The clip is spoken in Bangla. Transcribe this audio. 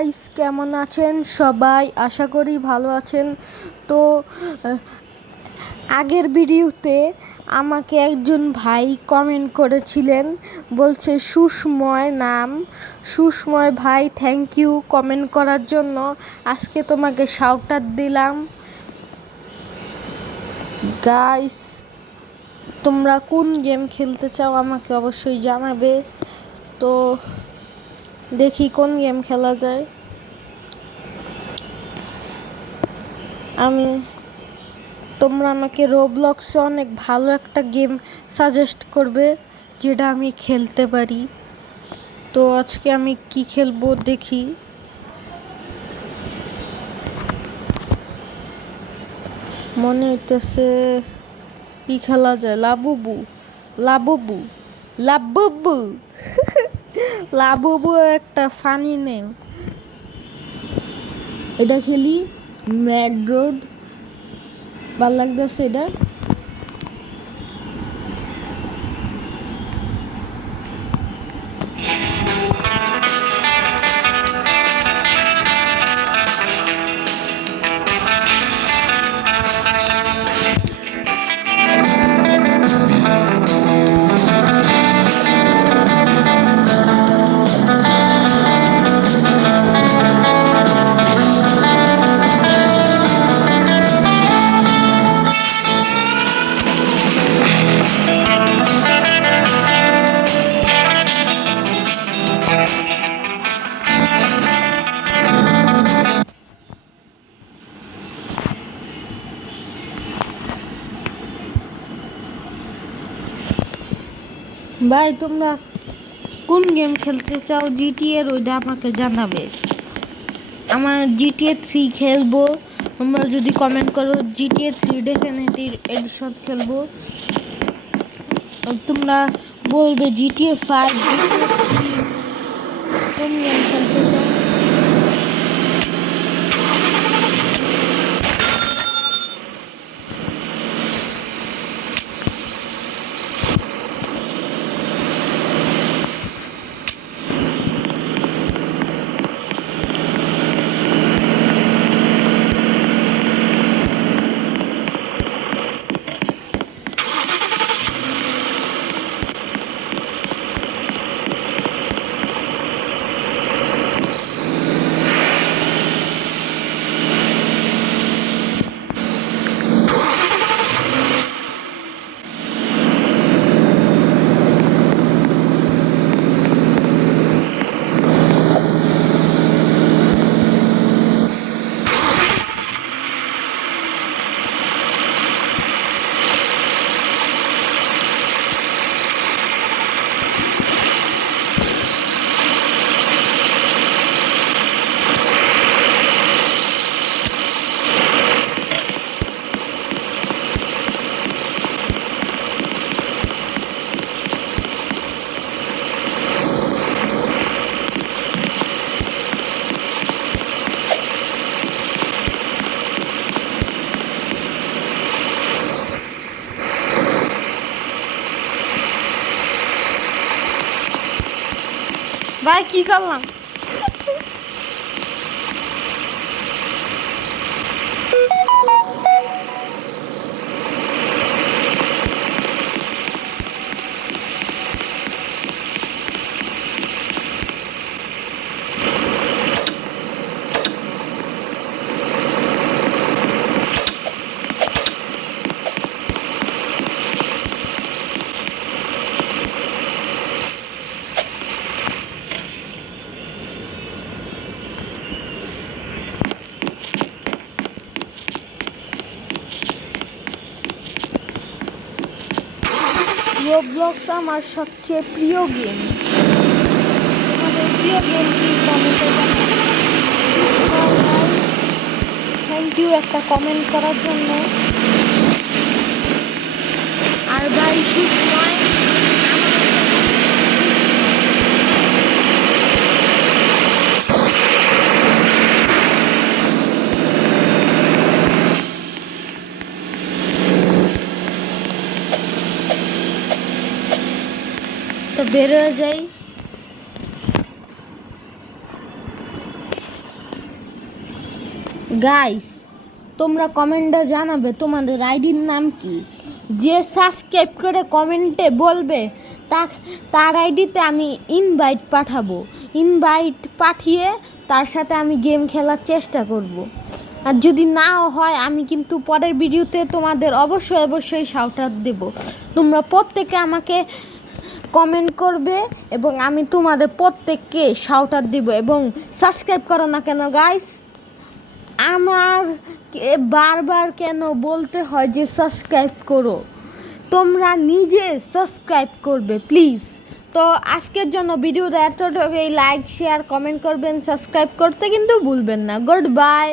গাইস, কেমন আছেন সবাই? আশা করি ভালো আছেন। তো আগের ভিডিওতে আমাকে একজন ভাই কমেন্ট করেছিলেন, বলছে সুষময় নাম। সুষময় ভাই, থ্যাংক ইউ কমেন্ট করার জন্য। আজকে তোমাকে শাউট আউট দিলাম। গাইস, তোমরা কোন গেম খেলতে চাও আমাকে অবশ্যই জানাবে। তো দেখি কোন গেম খেলা যায়। তোমরা আমাকে রোবলক্সে অনেক ভালো একটা গেম সাজেস্ট করবে যেটা আমি খেলতে পারি। তো আজকে আমি কি খেলবো দেখি। মনে হইতেছে কি খেলা যায়। লাবুবু লাবুবু লাবুবু লাবুবু একটা ফানি নেম। এটা খেলি। ম্যাড রোড ভাল লাগতেছে এটা। ভাই, তোমরা কোন গেম খেলতে চাও জিটিএর, ওইটা আমাকে জানাবে। আমার GTA 3 খেলবো। তোমরা যদি কমেন্ট করো GTA 3 ডেফিনেটিভ এডিশন খেলবো। তোমরা বলবে GTA 5 কোন গেম খেলতে চাও। ভাই, কি করলাম? রোবলক্স আমার সবচেয়ে প্রিয় গেম। তোমাদের প্রিয় গেম কি কমেন্টে জানাও। থ্যাংক ইউ একটা কমেন্ট করার জন্য। আর ভাই, সুসময় তো বের হয়ে যাই। গাইস তোমরা কমেন্টে জানাবে তোমাদের আইডির নাম কি। যে সাবস্ক্রাইব করে কমেন্টে বলবে তার আইডিতে আমি ইনভাইট পাঠাবো। ইনভাইট পাঠিয়ে তার সাথে আমি গেম খেলার চেষ্টা করব। আর যদি নাও হয় আমি কিন্তু পরের ভিডিওতে তোমাদের অবশ্যই শাউট আউট দেবো। তোমরা প্রত্যেকে আমাকে কমেন্ট করবে এবং আমি তোমাদের প্রত্যেককে শাউট আউট দেবো। এবং সাবস্ক্রাইব করো না কেন গাইস? আমার বারবার কেন বলতে হয় যে সাবস্ক্রাইব করো? তোমরা নিজে সাবস্ক্রাইব করবে প্লিজ। তো আজকের জন্য ভিডিওটা এতটুকুই। লাইক শেয়ার কমেন্ট করবেন, সাবস্ক্রাইব করতে কিন্তু ভুলবেন না। Good bye.